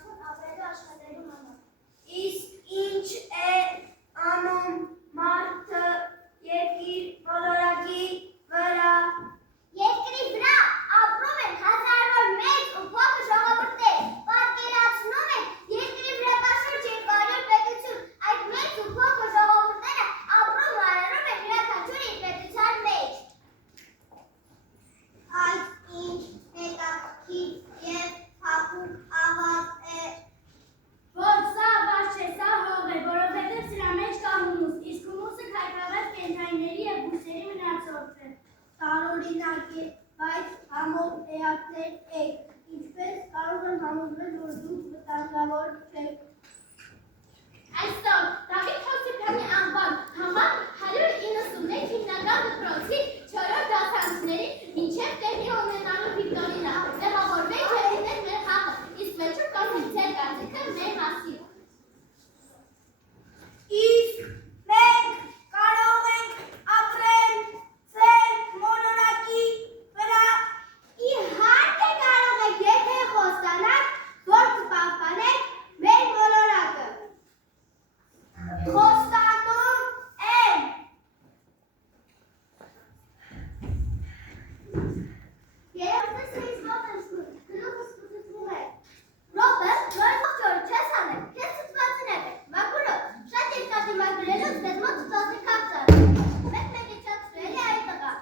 հարություն ապրելու աշխատելու համար։ Իսկ ինչ է անում մարդը երկիր մոլորակի վրա։ Երկրի վրա ապրում են հազարավոր մեծ ու փոքր ժողովուրդներ, պատկերացնում են երկրի վրա կա շուրջ 200 պետություն, այդ մեծ ու փոքր ժողովուրդները ապրում ու արարում են յուրաքանչյուր իր պետության մեջ։ Այդ ինչ հետաքրքիր և փափուկ ավարտ է։ Որ սա ավարտ չէ, սա հող է, որովհետև սրա մեջ կա հումուս, իսկ հումուսը քայքավված կենդանիների և բույսերի մնացորդ է։ Տարօրինակ է, բայց համով էակներ եք, ինչպես կարող եմ համոզվել, որ դուք վտանգավոր չեք։ Այսօր Դավիթ Հովսեփյանի անվան համար 191 հիմնական դպրոցի 4-րդ դասարանցիների մինչև տեղի ունենալու վիկտորինա տեղավորվեք և դիտեք մեր խաղը, իսկ վերջում կասեք ձեր կարծիքը մեր մասին։ Իսկ մենք կարող ենք ապրել ձեր մոլորակի վրա։ Իհարկե կարող եք, եթե խոստանաք, որ կպահպանեք մեր մոլորակը։ Խոստանում եմ։ Երևս ես ո՞տ եմ շնուր, գլուխս կծծվում է։ Ռոբը, նոր ողջ օրը չես անել, քեզ ծծվածին է, Մակուրո, շատ երկար դիմագրելուց մեզ մոտ ծծվածի կապ ծառում։ Մեկ իջացրու էլի այդ տղա։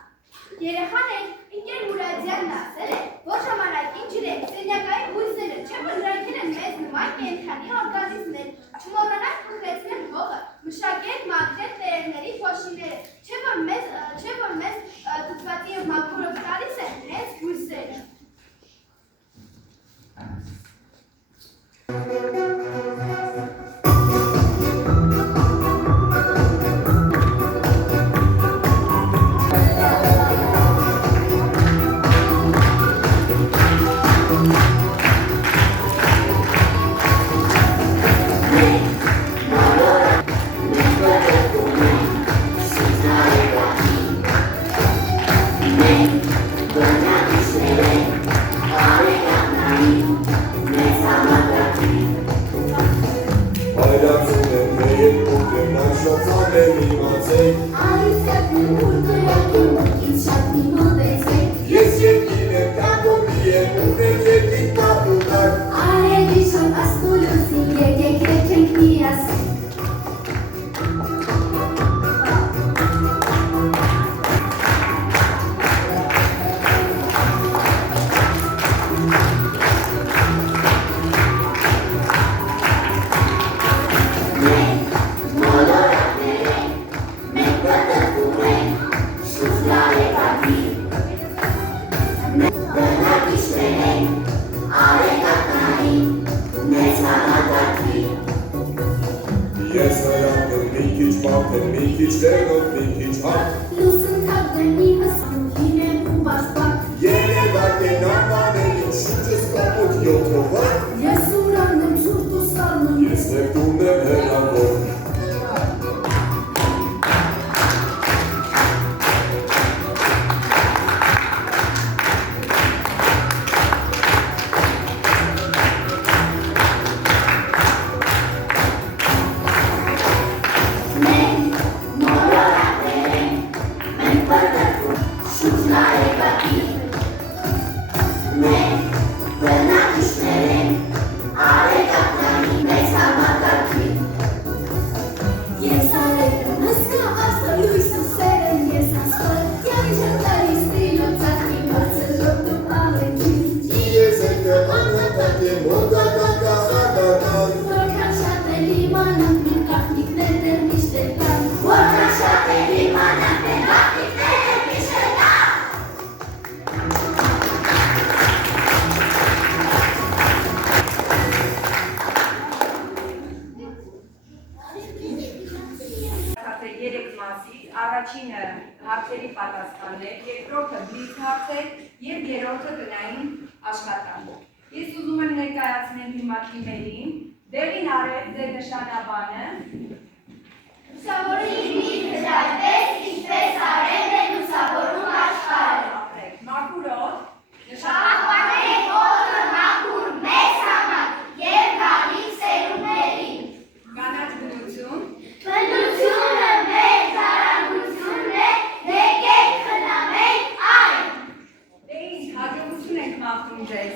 Երեխաներ, ինքեր Մուրադյանն ասել է, որ ժամանակին ջրեք սենյակային բույսերը, չէ՞ որ դրանքեր են մեզ նման կենդանի օրգանիզմներ, չմոռանանք փոխեցնել հողը, մշակենք մաքրել տերևների փոշիները, չէ՞ որ մեզ ծծվածի և մաքուրը տալիս են հենց բույսերը։ Ես նրան մի քիչ մատն, մի քիչ դերնով, մի քիչ հատ Լուսնթավն իմս անուհին եմ ու բասպակ Երևակ են անվանել իմ շուրջս կապոտ յոթովակ Ես ուրան եմ ծուրտ ու սարնում Ես նեպտուն եմ հեռավոր Առաջինը հարցերի պատասխաններ, երկրորդը բլիթ հարցեր և երրորդը տնային աշխատանք։ Ես ուզում եմ ներկայացնել հիմա թիմերին, դեղին արև ձեր նշանաբանը։ Լուսավորի դիրքը դայպես, ինչպես արևն է լուսավորում աշխարհը։ Մաքուրոտ, Պահպանենք օդը մաքուր մեզ համար և մաղթում ձեզ։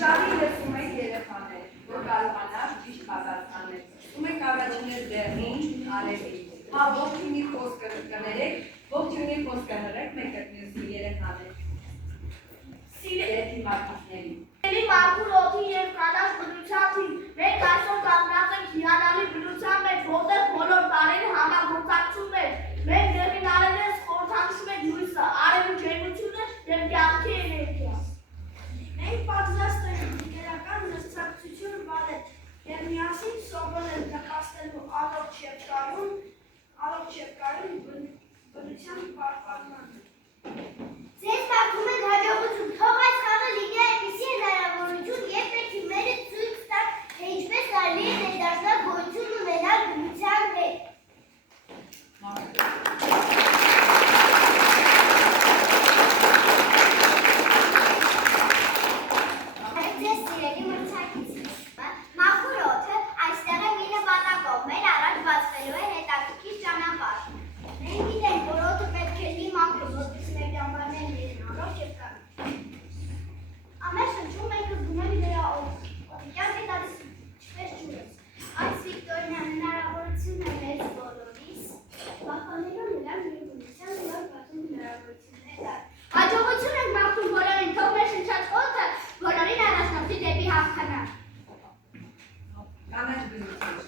Շարի լսում եք երեխաներ, որ կարողանար ճիշտ պատասխանել։ Ում եք առաջինը դեղին, արևի։ Հա, ողջունի խոսքը կներեք, ողջունի խոսքը հրեք մեկ մյուսի երեխաներ։ Սիրելի մարդիկների։ Սիրելի մաքուր օդի և կանաչ բնությանին, մենք այսօր կանգնած ենք հիանալի բնության մեջ, որտեղ բոլոր տարին համագործակցում ենք։ Մենք դեղին արևից խորհրդանշում ենք լույսը, արևի ջերմությունը և կյանքի էներգիան։ Մենք պատրաստ ենք գիտական նստակցություն վարել և միասին սովորել նպաստելու առողջ և կայուն բնության պահպանմանը։ Ձեզ մաղթում ենք հաջողություն, թող այս խաղը լինի այնպիսի հնարավորություն, երբ մեր թիմերը ցույց տան, թե ինչպես կարելի է ներդաշնակ գոյություն ունենալ բնության հետ։ Ձեզ սիրելի մրցակիցներ, մաքուր օդը այստեղ է մի նպատակով, մեր առաջ բացվելու է հետաքրքիր ճանապարհ։ Մենք գիտենք, որ օդը պետք է լի մաքուր, որպեսզի մեր ճամբարներն լինեն առողջ և կայուն։ Ամեն շնչում մենք զգում ենք դրա օդը կյանք է տալիս ինչպես ջուրը։ Այս վիկտորյան հնարավորությունն է մեզ բոլորիս, պահպանելու նրա միաբանության նոր բացում հնարավորություններ տալ։ Հաջողություն ենք մաղթում բոլորին, թող մեր շնչած օդը բոլորին առաջնորդի դեպի հաղթանակ։ Կանաչ բնություն։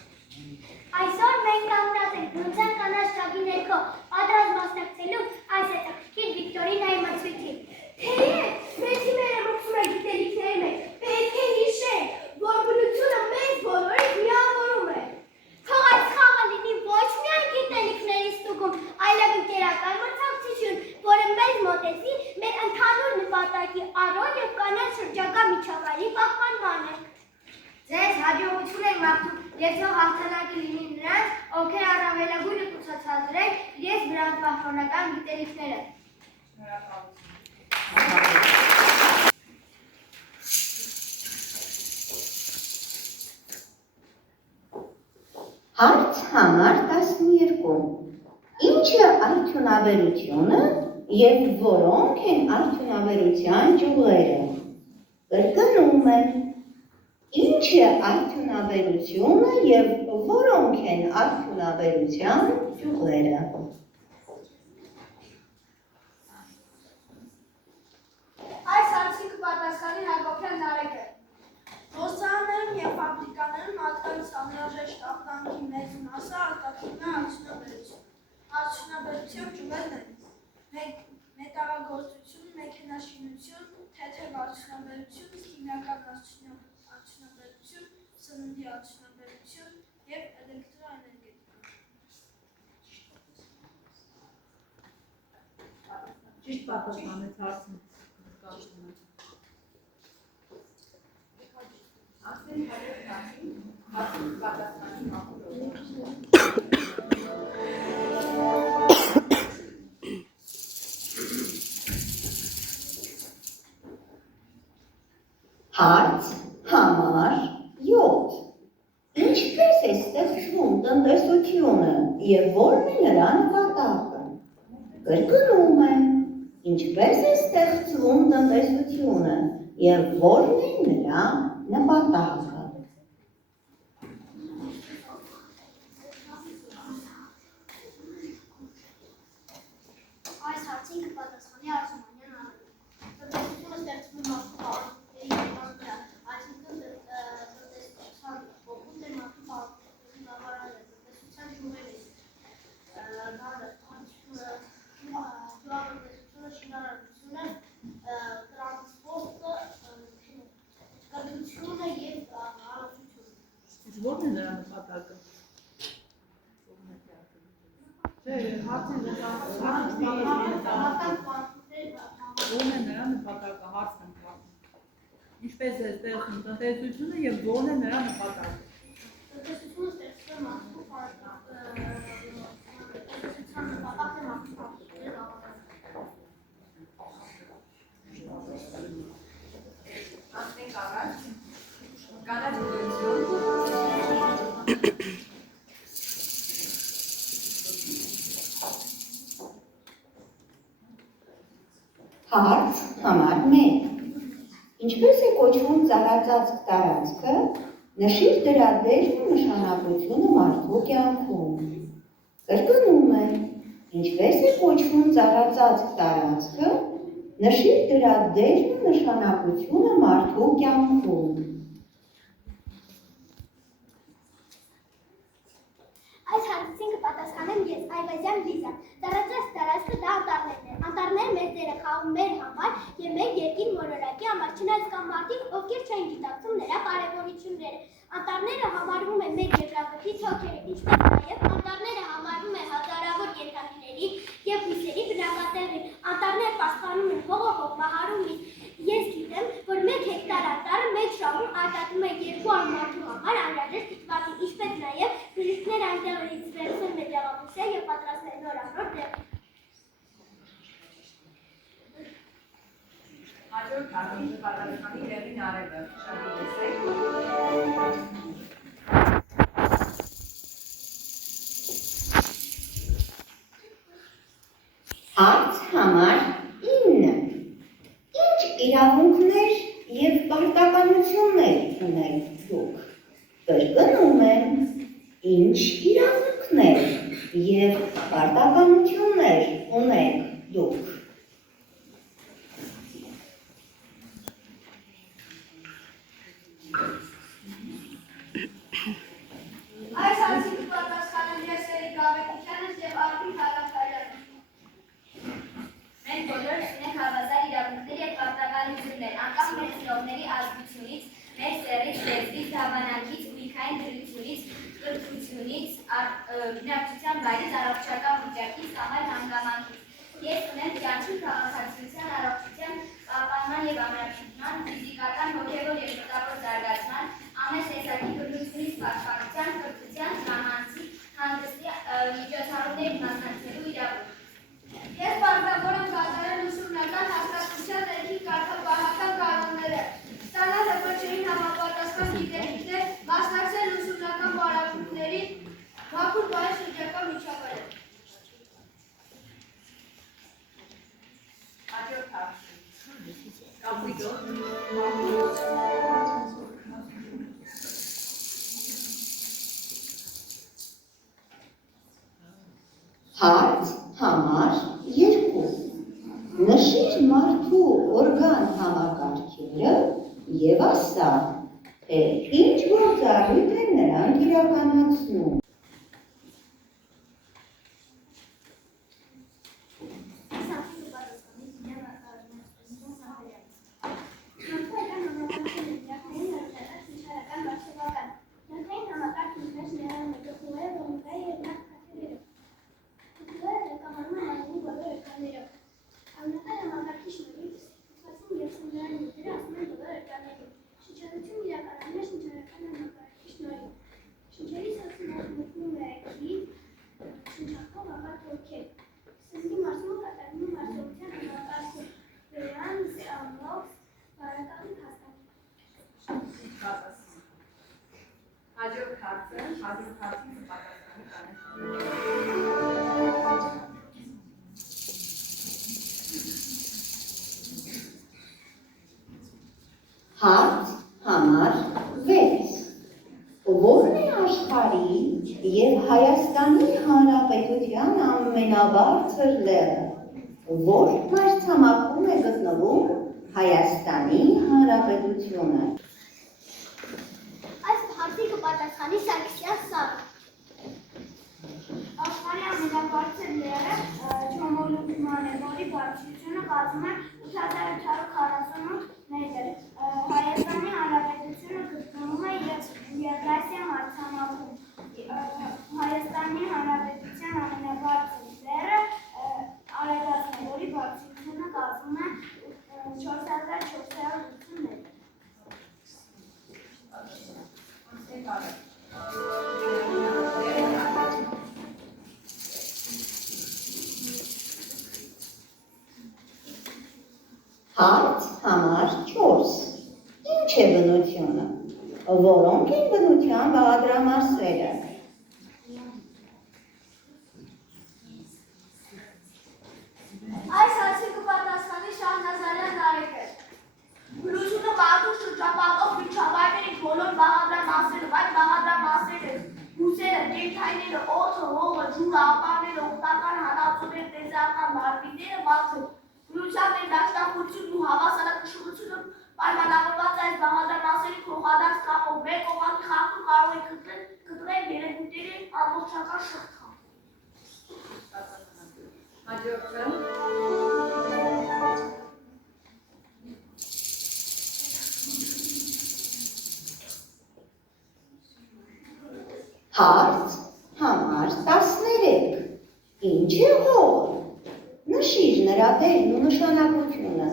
Այսօր մենք կանգնած ենք բնության կանաչ ծագի ներքո, պատրաստ մասնակցելու այս հետաքրքիր վիկտորինայի մրցույթին։ Թեև մեր թիմերը մրցում են գիտելիքների մեջ, պետք է հիշենք, որ բնությունը մեզ բոլորից միավորում է։ Թող այս խաղը լինի ոչ միայն գիտելիքների ստուգում, այլև ընկերական մրցակցություն, որը մեզ մոտեցի մեր ընդհանուր նպատակի առօրյա և կանաչ շրջակա միջավայրի պահպանմանը։ Ձեզ հաջողություն ենք մաղթում և թող հաղթանակը լինի նրանց, ովքեր առավելագույնը կուսացածրեն իրենց բնապահպանական գիտելիքները։ Հարց համար 12. Ինչ է արդյունաբերությունը և որոնք են արդյունաբերության ճյուղերը։ Կրկնում եմ, ինչ է արդյունաբերությունը և որոնք են արդյունաբերության ճյուղերը։ Այս հարցին կպատասխանի Հակոբյան Նարեկը։ Գործարաններում և ֆաբրիկաներում մարդկանց անհրաժեշտ ապրանքի մեծ մասը արտադրվում է արդյունաբերություն։ Արդյունաբերության ճյուղերն են մետաղագործություն, մեքենաշինություն, թեթև արդյունաբերություն, քիմիական արդյունաբերություն, սննդի արդյունաբերություն և էլեկտրոէներգետիկա։ Ճիշտ պատասխանեց հարցին։ Ասեն հարցին պատասխանի մաքուր օդը։ Հարց համար 7. Ինչպես է ստեղծվում տնտեսությունը և որն է նրա նպատակը։ Կրկնում եմ, ինչպես է ստեղծվում տնտեսությունը և որն է նրա նպատակը։ Այս հարցին կպատասխանի Արսումանյան Արարը։ Տնտեսությունը ստեղծվում է մարդու պարունակների երևան վրա, այսինքն տնտեսության օգուտ է մարդու պարունակների գավառանը, տնտեսության ճյուղերից, գյուղատնտեսությունը, շինարարությունը, տրանսպորտը, կրթությունը և առողջությունը։ Իսկ որն է նրա նպատակը։ Չէ, հարցին որն է նրա նպատակը, հարցն եմ կարծում։ Ինչպես է ստեղծում տնտեսությունը և որն է նրա նպատակը։ Տնտեսությունը ստեղծվում է մարդու տնտեսության նպատակն է մարդու պարունակների գավառանը։ Անցնենք առաջ։ Կանաչ բնություն։ Հարց համար 1. Ինչպես է կոչվում ծառածածկ տարածքը, նշիր դրա դերն ու նշանակությունը մարդու կյանքում։ Կրկնում եմ, ինչպես է կոչվում ծառածածկ տարածքը, նշիր դրա դերն ու նշանակությունը մարդու կյանքում։ Այս հարցին կպատասխանեմ ես, Այվազյան Լիզան։ Ծառածածկ տարածքը դա անտառներն են։ Անտառները մեր տերը խաղում մեր համար եւ մեր երկիր մոլորակի համար, չնայած կան մարդիկ, ովքեր չեն գիտակցում նրա կարևորությունները։ Անտառները համարվում են մեր երկրագնդի ցոքերը, ինչպես նաեւ անտառները համարվում են հազարավոր երկրների եւ բույսերի բնակատեղին։ Անտառները պաշտպանում են հողով, մահարումից։ Ես գիտեմ, որ 1 հեկտար անտառը 1 ժամում արտադրում է 200 մարդու համար անհրաժեշտ թթվածին, ինչպես նաեւ բժիշկներ այնտեղից վերցնում են դեղաբույսեր եւ պատրաստել նորանոր դեղ։ Հաջորդ հարցին պատասխանի Լևին Արևը, շատ եսեք։ Հարց համար 9. Ինչ իրավունքներ և պարտականություններ ունեք դուք։ Կրկնում եմ, ինչ իրավունքներ և պարտականություններ ունեք դուք։ Այս հարցին կպատասխանեմ ես Էրիկ Ավետիքյանս եւ Արտիկ Հալաքարյանը։ Մենք բոլորս ունենք հավասար իրավունքներ եւ պարտականություններ, անկախ մեր ծնողների ազգությունից, մեր սեռից, լեզվից, դավանանքից, ուրիքային դրությունից, կրթությունից, բնակչության վայրից, առողջական վիճակից կամ այլ հանգամանքից։ Ես ունեմ կյանքի քաղաքացիության, առողջության, պահպանման եւ ամրապնդման, ֆիզիկական, հոգեվոր եւ մտավոր զարգացման, ամեն տեսակի կրթությունից պաշտպանության, կրթության, ժամանցի, հանգստի միջոցառումների մասնակցելու իրավունք։ Ես պարտավոր եմ կատարել ուսումնական հաստատության ներքի կարգապահական կանոնները, ստանալ ՀՊՉ-ին համապատասխան գիտելիքներ, մասնակցել ուսումնական պարապմունքների, Բաքու բարի շրջակա միջավայրը։ Հաջորդ հարց։ Կապույտով։ Հարց համար 2. Նշիր մարդու օրգան համակարգերը և ասա, թե ինչ գործառույթ են նրանք իրականացնում։ Հաջորդ հարցը, հաջորդ հարցին կպատասխանի Կանեշ։ Հարց համար 6. Ո՞րն է աշխարհի և Հայաստանի Հանրապետության ամենաբարձր լեռը, որ մայրցամաքում է գտնվում Հայաստանի Հանրապետությունը։ Այս հարցի կպատասխանի Սարգսյան Սարը։ Աշխարհի ամենաբարձր լեռը Չոմոլուկման է, որի բարձրությունը կազմում է 8848 մետր։ Հայաստանի Հանրապետությունը գտնվում է Եվրասիա մայրցամաքում։ Հայաստանի Հանրապետության ամենաբարձր լեռը Արեգածն է, որի բարձրությունը կազմում է 4480 մետր։ Հարց համար 4. Ինչ է բնությունը, որոնք են բնության բաղադրամասերը։ Այս հարցին կպատասխանի Շահնազ մարմինները մարդու։ Բնության ներդաշնակությունն ու հավասարակշռությունը պայմանավորված այս բաղադրամասերի փոխադարձ կապով մեկ օղակի խախտում կարող է կտրել երևույթների ամբողջական շղթան։ Հաջորդը Հարց համար 13. Ինչ է հողը։ Նշիր նրա դերն ու նշանակությունը։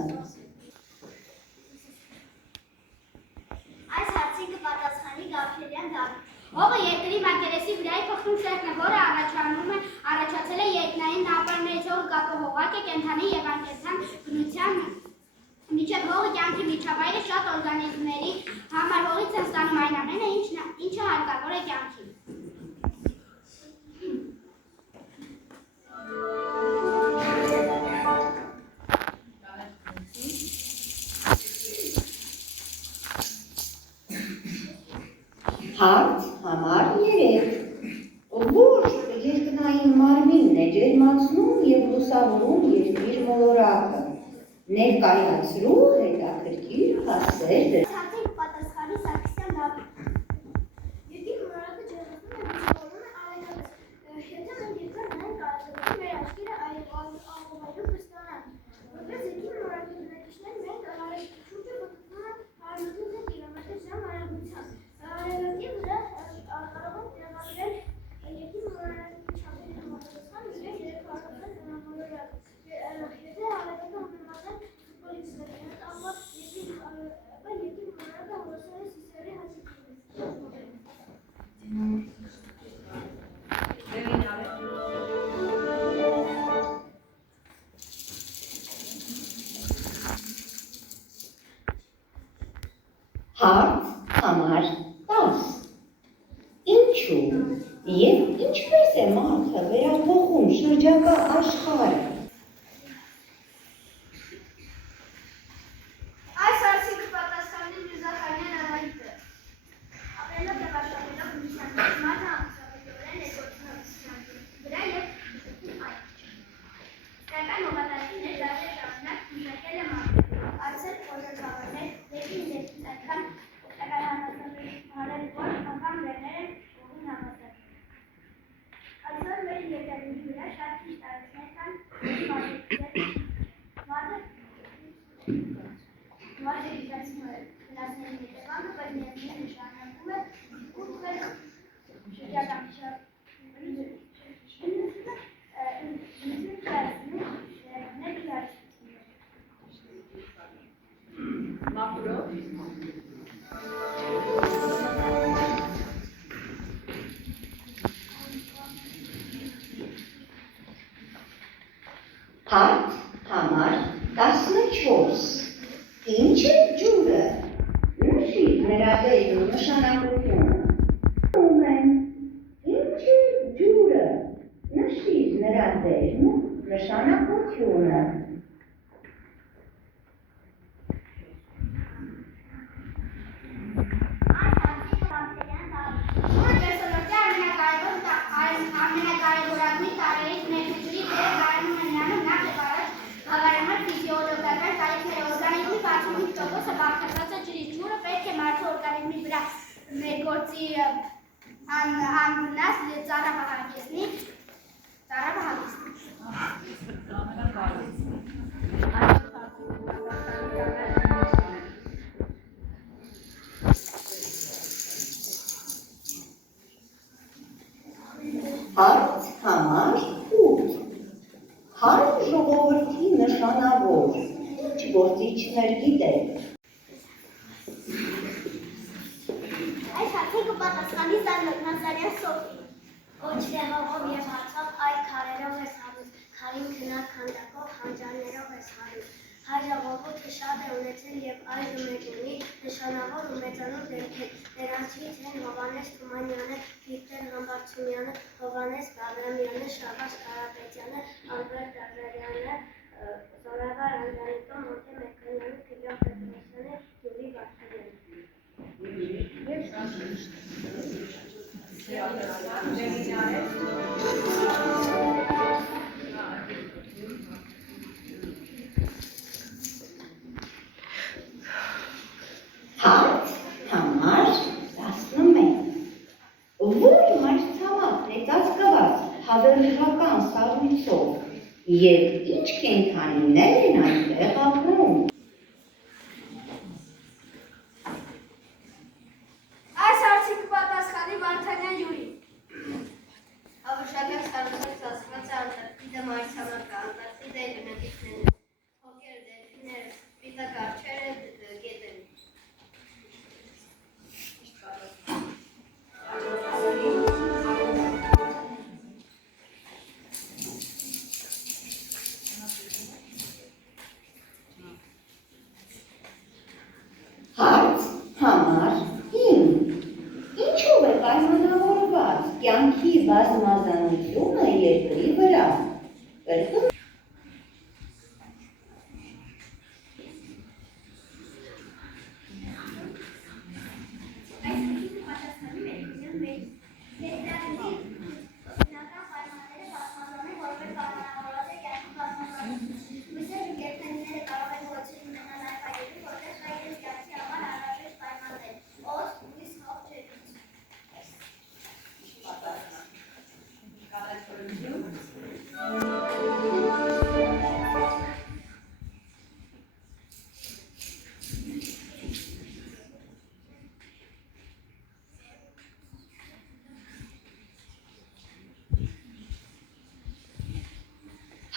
Այս հարցին կպատասխանի Գաբրիելյան Դավիթ։ Հողը երկրի մակերեսի վրայի փխրուն շերտն է, որը առաջացել է երկնային ապարներից, հողը կապը հողակ է կենդանի և անկենդան բնության միջև հողը կյանքի միջավայրը շատ օրգանիզմների համար հողից են ստանում այն ամենը, ինչը հարկավոր է կյանքին։ Հարց համար 3. Որ երկնային մարմինն է ջերմացնում և լուսավորում երկիր մոլորակը։ Ներկայացրու հետաքրքիր հասցեր դրա։ Այս հարցին կպատասխանի Սարգսյան Դավիթ։ Երկրի մոլորակը ջերմացնում է լուսավորում է արևից։ Եթե մենք երկրորդ նայենք արևելքին, մեր աչքերը աղովայրում կստանան։ Որպես երկրի մոլորակի բնակիչներ մենք արևելքի շուրջը պտտվում ենք 180 կմ/ժ արագությամբ։ Արևելքի վրա կարող ենք տեղադրել երկրի մոլորակի չափերի համապատասխան իրեն երեքարակուսային մոլորակ։ Եթե արևելքը ունենալն ֆուտբոլի ստադիոն, ապա երկրի մոլորակը հավասար է Սիսիոդի հաշիվներին։ Հարց համար 10. Ինչու և ինչպես է մարդը վերափոխում շրջակա աշխարհը։ Այս հարցին կպատասխանի Միրզախանյան Անահիտը։ Ապրելով և աշխատելով բնության մեջ, մարդը ամբողջովին է գործում վրա և այն։ Սակայն հողատարածքի ներդաշնակ ժամանակ մշակել է մարդը, այցել խորհրդավորներ, երկրի ներքից այդքան օգտակար հանրացնել, որ անգամ լեռները հողին հավասար։ Այսօր մեր երկրների վրա շատ քիչ տարածքներ կան մարդը գիտացնում է վնասների հետևանքը, բայց միևնույն նշանակում է ուղղել շրջակա Հարց համար 14. Ինչ է ջուրը։ Նշիր նրա դերն ու նշանակությունը։ Ինչ է ջուրը։ Նշիր նրա դերն ու նշանակությունը։ ամենակարևորագույն տարրերից մեկը ջուրի դերը վայելում է նրանում նախ և առաջ բավարարման ֆիզիոլոգիական կարիքները։ Օրգանիզմի 65%-ը բաղկացած է ջրից։ Ջուրը պետք է մարդու օրգանիզմի վրա ներգործի անվնաս ծառաբահագեսնի։ Հարց համար 8. Հայ ժողովրդի նշանավոր ինչ գործիչներ գիտեք։ Այս հարցին կպատասխանի Նազարյան Սոֆի։ Ոչ թե հողով և հացով, այլ քարերով ես հարուստ, քարին քնակ քանդակով, հանճարներով ես հարուստ։ Հայ ժողովուրդը շատ է ունեցել և այժմ էլ ունի նշանավոր ու մեծանուն դեմքեր։ Նրանցից են Հովհաննես Թումանյանը, Վիկտոր Համբարձումյանը, Հովհաննես Բաղրամյանը, Շավարժ Կարապետյանը, Ալբերտ Ազարյանը, Զորավար Անդրանիկը, Մոտե Մերկանյանը, Տիգրան Պետրոսյանը, Յուրի Վարդանյանը։ Եվ ինչ կենդանիներ են այնտեղ ապրում։ Այս հարցի կպատասխանի Վարդանյան Յուրի։ Ավշակյակ ստարոսակ ծածկված է Անտարկտիդա մայրցամաքը, Անտարկտիդայի բնակիչները, հոգերը, դելֆիները, սպիտակ արջերը, գետերը։ Հարց համար 5. Ինչով է պայմանավորված կյանքի բազմազանությունը երկրի վրա։ Կրկնում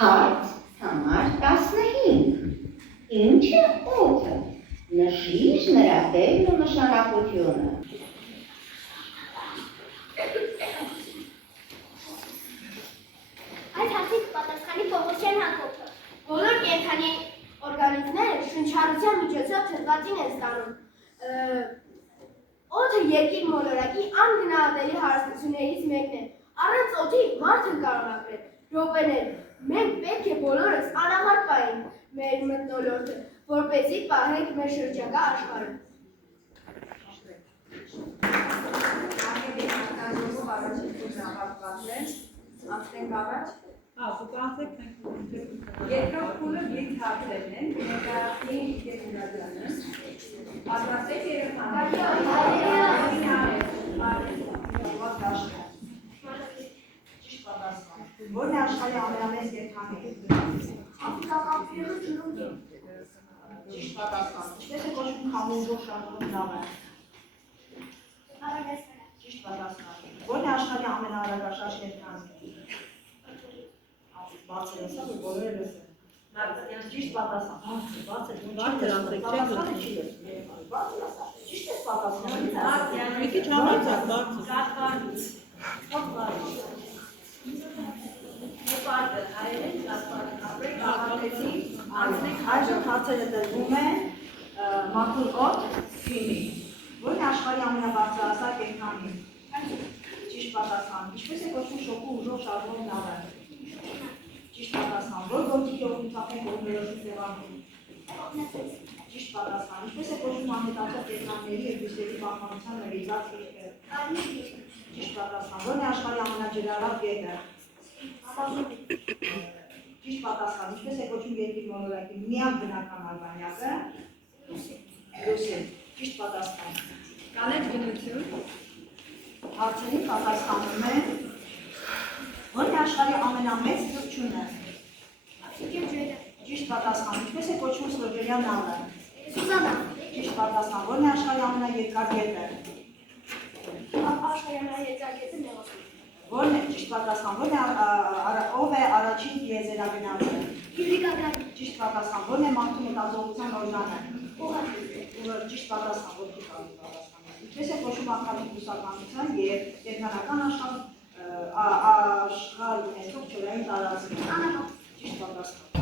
Հարց համար 15. Ինչ է օդը։ Նշիր նրա դերն ու նշանակությունը։ Այս հարցի կպատասխանի Պողոսյան Հակոբը։ Բոլոր կենդանի օրգանիզմները շնչառության միջոցով թթվածին են ստանում։ Օդը երկիր մոլորակի անգնահատելի հարստություններից մեկն է։ Առանց օդի մարդը կարող ապրել րոպեներ։ Մենք պետք է բոլորս անաղարտ պահենք մեր մթնոլորտը, որպեսզի պահենք մեր շրջակա աշխարհը։ Անցնենք առաջ։ Դուք անցեք Երկրորդ փուլը բլիթ հարցերն են, ներկայացնի Իգետ Մուրադյանը։ Պատրաստեք Որն է աշխարհի ամենամեծ կենդանին։ Աֆրիկական ջրում է։ Ճիշտ պատասխան։ Ինչպես է կոչվում քամուժով շարժվող նավը։ Ճիշտ պատասխան։ Որն է աշխարհի ամենաարագաշարժ կենդանին։ Բարձր է, սա բոլորը լսեն։ Ճիշտ պատասխան։ Բարձր անցեք, չեք լսում։ Ճիշտ է պատասխան։ Մի քիչ համարձակ, բարձր։ Այժմ հարցերը տրվում են մաքուր օդ ֆիլմի, որն է աշխարհի ամենաբարձրահասակ կենդանին։ Ճիշտ պատասխան։ Ինչպես է կոչվում շոկու ուժով շարժվող նավը։ Ճիշտ պատասխան։ Որ գործիքի օգնությամբ են կողմերոշի ձևանում։ Ճիշտ պատասխան։ Ինչպես է կոչվում անհետացող կենդանիների և բույսերի պահպանության նվիրված գիրքը։ Ճիշտ պատասխան։ Որն է աշխարհի ամենաջրարավ գետը։ Ճիշտ պատասխան։ Ինչպես է կոչվում երկիր մոլորակի միակ բնական արբանյակը։ Լուսին։ Ճիշտ պատասխան։ Կանեք գնություն։ Հարցերի պատասխանում են, որն է աշխարհի ամենամեծ թռչունը։ Ճիշտ պատասխան։ Ինչպես է կոչվում Սլովենիան նավը։ Սուզանա։ Ճիշտ պատասխան։ Որն է աշխարհի ամենաերկար գետը։ Աշխարհի ամենաերկար գետը Նեղոսը։ Որն է ճիշտ պատասխան։ Ով է առաջին տիեզերագնացը։ Յուրի Գագարին։ Ճիշտ պատասխան։ Որն է մարդու մտածողության օրգանը։ Ուղղակի։ Ճիշտ պատասխան, որ չի կարող պատասխանել։ Ինչպես է կոչվում աղքատի բուսականության և կենդանական աշխարհ ունեցող ջրային տարածքը։ Ճիշտ պատասխան։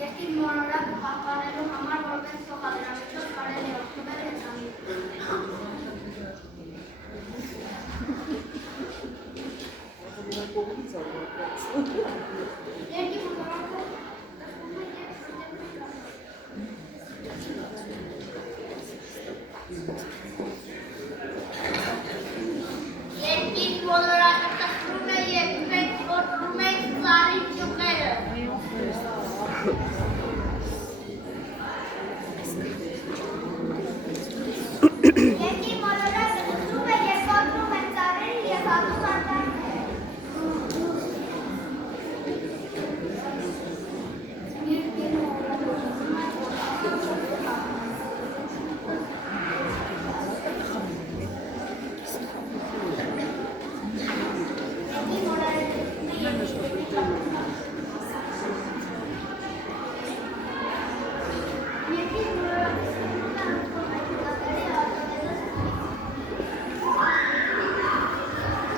Երկիր մոլորակը պահպանելու համար որպես փոխադրամիջոց կարելի է օգտվել հեծանիվը։ Երկիր մոլորակը Երկիր մոլորակը տխրում է, երբ մենք կոտրում ենք ծառի ճյուղերը։ Երկիր մոլորակը տխրում է, երբ կոտրում են ծառերը և հատուկ անտառները։ Երկիր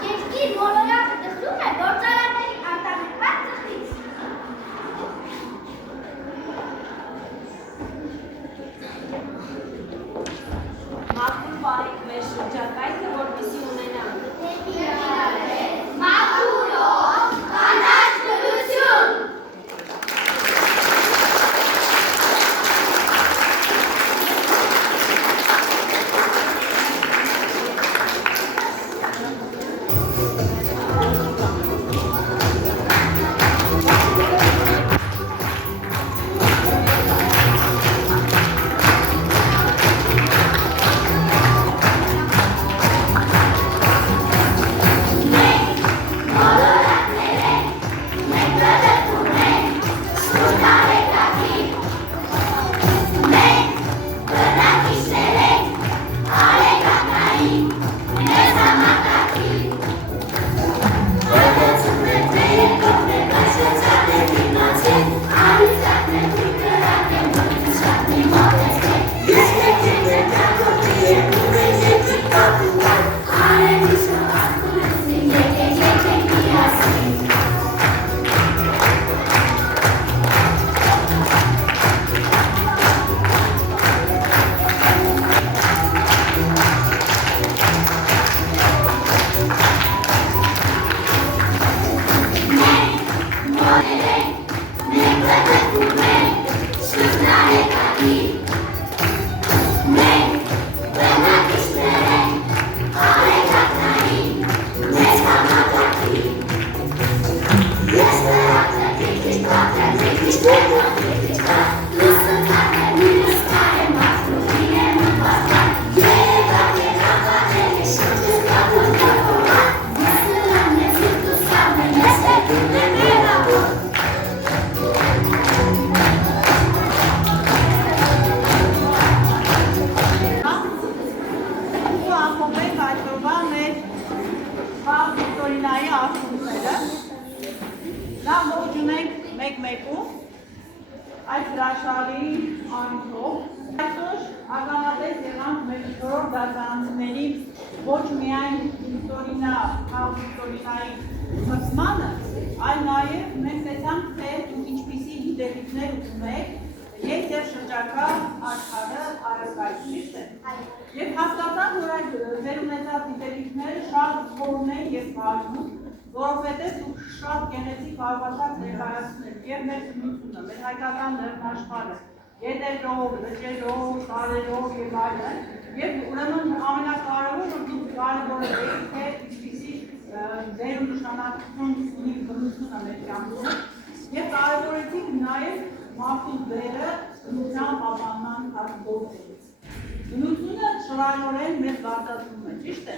Երկիր մոլորակը տխրում է գործարանների արտադրված ծխից։ Մաքուր պահեք մեր շրջակայքը, որպեսզի ունենանք Մաքուրով կանաչ բնություն։ Այս հրաշալի անունով այսօր ականատես եղանք մեր բոլոր դասարանցիների ոչ միայն Վիկտորինայի մրցմանը, այլ նաև մենք տեսանք, թե դուք ինչպիսի գիտելիքներ ունեք եւ ձեր շրջակա աշխարհը առարկայում է։ Եվ հասկացանք, որ այդ ձեր ունեցած գիտելիքները շատ խորն են եւ բարձր, որովհետև դուք շատ գեղեցիկ կարողացաք ներկայացնել եւ մեր բնությունը, մեր հայկական լեռնաշխարհը, գետերով, լճերով, սարերով եւ այլն, եւ ուրեմն ամենակարևորը որ դուք կարևորել եք, թե ինչպիսի դեր ու նշանակություն ունի բնությունը մեր կյանքում, եւ կարևորեցիք նաեւ մարդու դերը բնության պահպանման գործում։ Բնությունը շրջանորեն մեզ բարձրացնում է, ճիշտ է,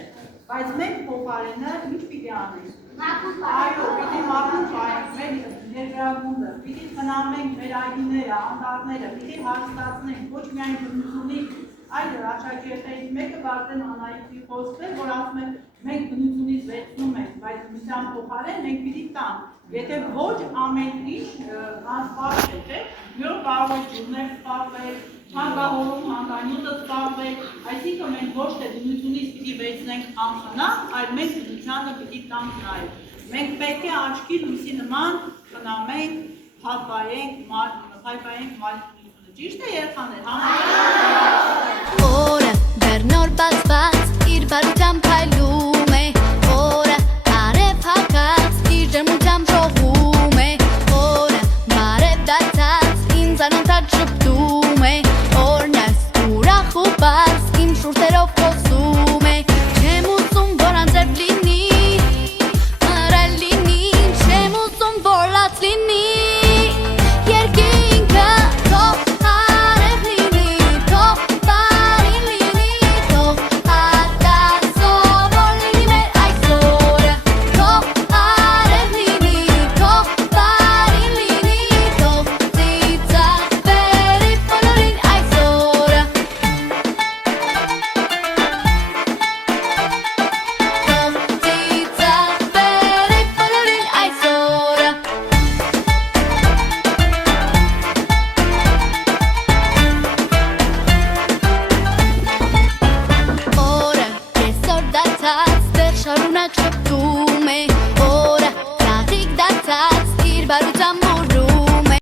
բայց մենք փոխարենը ինչ պիտի անենք։ Այո, պիտի մաքուր պահենք մեր ներգրավումը, պիտի խնամենք մեր այգիները, անտառները, պիտի հարստացնենք ոչ միայն բնությունից, այլ աշակերտներից մեկը Վարդեն Անահիտի խոսքն է, որ ասում է մենք բնությունից վերցնում ենք, բայց բնության փոխարեն մենք պիտի տանք։ Եթե ոչ ամեն ինչ անսպաստ է, չէ՞, մի օր կարող է ջուրներ սպառվել, հանգահորում հանգանյութը սպառվել, այսինքն մենք ոչ թե բնությունից պիտի վերցնենք անխնամ, այլ մենք բնությանը պիտի տանք նաև։ Մենք պետք է աչքի լույսի նման խնամենք, փայփայենք մայրությունը։ Ճիշտ է երեխաներ, հա՞։ Օրը դեռ նոր բացված իր բարությամբ փայլում է, օրը արև հագած իր ջերմությամբ շողում է, օրը բարև դարձած ինձ անընդհատ շփում